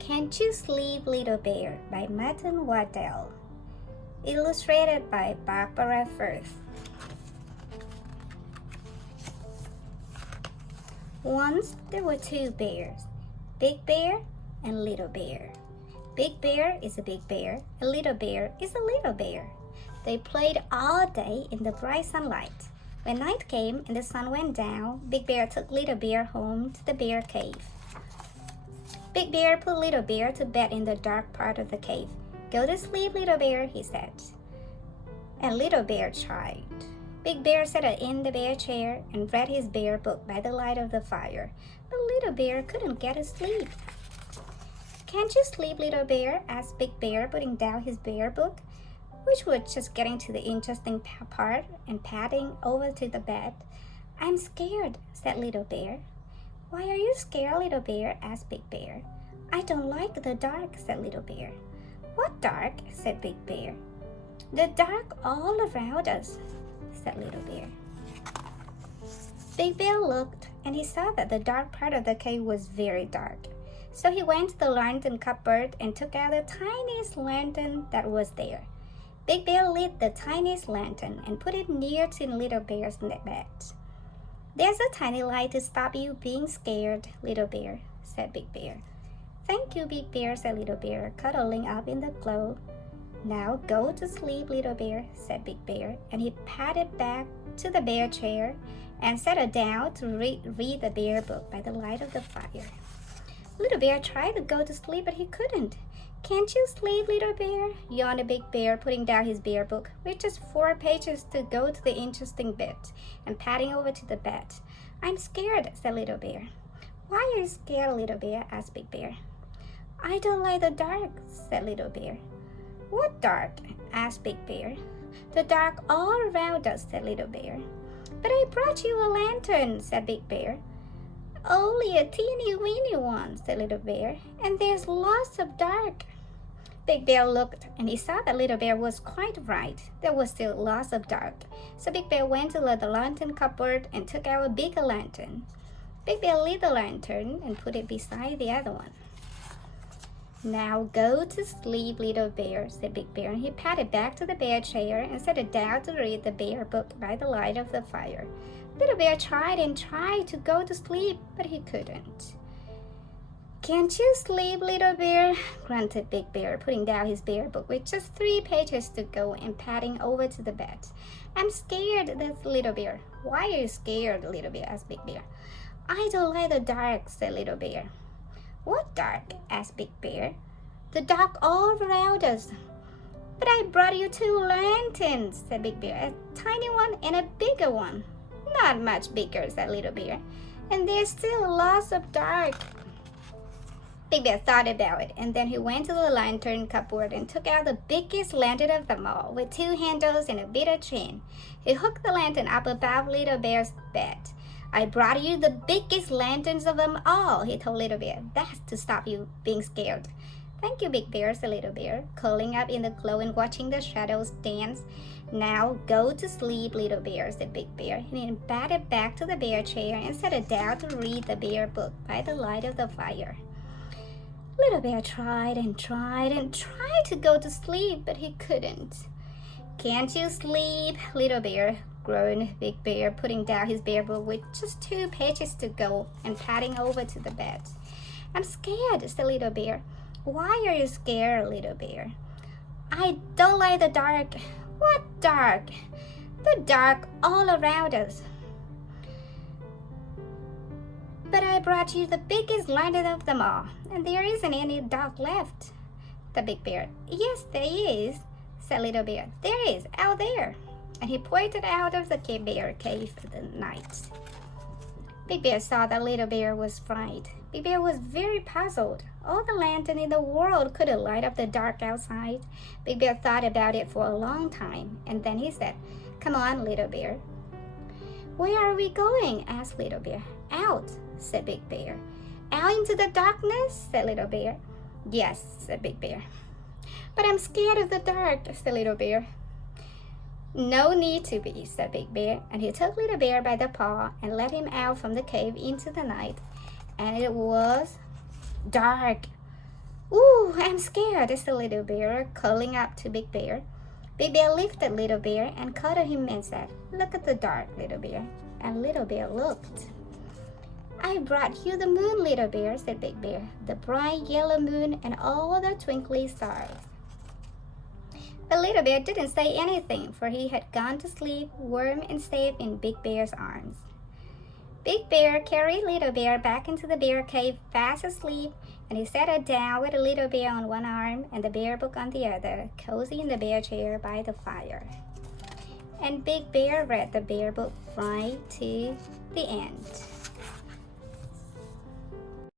Can't You Sleep, Little Bear by Martin Waddell. Illustrated by Barbara Firth. Once there were two bears, Big Bear and Little Bear. Big Bear is a big bear, and Little Bear is a little bear. They played all day in the bright sunlight. When night came and the sun went down, Big Bear took Little Bear home to the bear cave. Big Bear put Little Bear to bed in the dark part of the cave. "Go to sleep, Little Bear," he said. And Little Bear tried. Big Bear sat in the bear chair and read his bear book by the light of the fire, but Little Bear couldn't get to sleep. "Can't you sleep, Little Bear?" asked Big Bear, putting down his bear book, which was just getting to the interesting part and padding over to the bed. "I'm scared," said Little Bear. "Why are you scared, Little Bear?" asked Big Bear. "I don't like the dark," said Little Bear. "What dark?" said Big Bear. "The dark all around us," said Little Bear. Big Bear looked, and he saw that the dark part of the cave was very dark. So he went to the lantern cupboard and took out the tiniest lantern that was there. Big Bear lit the tiniest lantern and put it near to Little Bear's bed. "There's a tiny light to stop you being scared, Little Bear," said Big Bear. "Thank you, Big Bear," said Little Bear, cuddling up in the glow. "Now go to sleep, Little Bear," said Big Bear, and he padded back to the bear chair and settled down to read the bear book by the light of the fire. Little Bear tried to go to sleep, but he couldn't. "Can't you sleep, Little Bear?" yawned Big Bear, putting down his bear book, with just 4 pages to go to the interesting bit, and padding over to the bed. "I'm scared," said Little Bear. "Why are you scared, Little Bear?" asked Big Bear. "I don't like the dark," said Little Bear. "What dark?" asked Big Bear. "The dark all around us," said Little Bear. "But I brought you a lantern," said Big Bear. "Only a teeny weeny one," said Little Bear, "and there's lots of dark." Big Bear looked, and he saw that Little Bear was quite right. There was still lots of dark. So Big Bear went to the lantern cupboard and took out a bigger lantern. Big Bear lit the lantern and put it beside the other one. "Now go to sleep, Little Bear," said Big Bear, and he padded back to the bear chair and sat down to read the bear book by the light of the fire. Little Bear tried and tried to go to sleep, but he couldn't. "Can't you sleep, Little Bear?" grunted Big Bear, putting down his bear book with just 3 pages to go and padding over to the bed. "I'm scared," said Little Bear. "Why are you scared, Little Bear?" asked Big Bear. "I don't like the dark," said Little Bear. "What dark?" asked Big Bear. "The dark all around us." "But I brought you 2 lanterns," said Big Bear, "a tiny one and a bigger one." "Not much bigger," said Little Bear, "and there's still lots of dark." Big Bear thought about it, and then he went to the lantern cupboard and took out the biggest lantern of them all, with 2 handles and a bit of chain. He hooked the lantern up above Little Bear's bed. "I brought you the biggest lanterns of them all," he told Little Bear. "That's to stop you being scared." "Thank you, Big Bear," said Little Bear, curling up in the glow and watching the shadows dance. "Now go to sleep, Little Bear," said Big Bear, and he padded back to the bear chair and sat down to read the bear book by the light of the fire. Little Bear tried and tried and tried to go to sleep, but he couldn't. "Can't you sleep, Little Bear?" groaned Big Bear, putting down his bear book with just 2 pages to go and padding over to the bed. "I'm scared," said Little Bear. "Why are you scared, Little Bear?" "I don't like the dark." "What dark?" "The dark all around us." "But I brought you the biggest lantern of them all, and there isn't any dark left." The Big Bear. "Yes, there is," said Little Bear. "There is, out there." And he pointed out of the bear cave at the night. Big Bear saw that Little Bear was right. Big Bear was very puzzled. All the lantern in the world couldn't light up the dark outside. Big Bear thought about it for a long time, and then he said, "Come on, Little Bear." "Where are we going?" asked Little Bear. "Out," said Big Bear. "Out into the darkness?" said Little Bear. "Yes," said Big Bear. "But I'm scared of the dark," said Little Bear. "No need to be," said Big Bear, and he took Little Bear by the paw and led him out from the cave into the night, and it was dark. Ooh, I'm scared, said Little Bear, calling up to Big Bear. Big Bear lifted Little Bear and cuddled him and said, "Look at the dark, Little Bear." And Little Bear looked. "I brought you the moon, Little Bear," said Big Bear, "the bright yellow moon and all the twinkly stars." But Little Bear didn't say anything, for he had gone to sleep, warm and safe in Big Bear's arms. Big Bear carried Little Bear back into the bear cave fast asleep, and he sat her down with the Little Bear on one arm and the bear book on the other, cozy in the bear chair by the fire. And Big Bear read the bear book right to the end.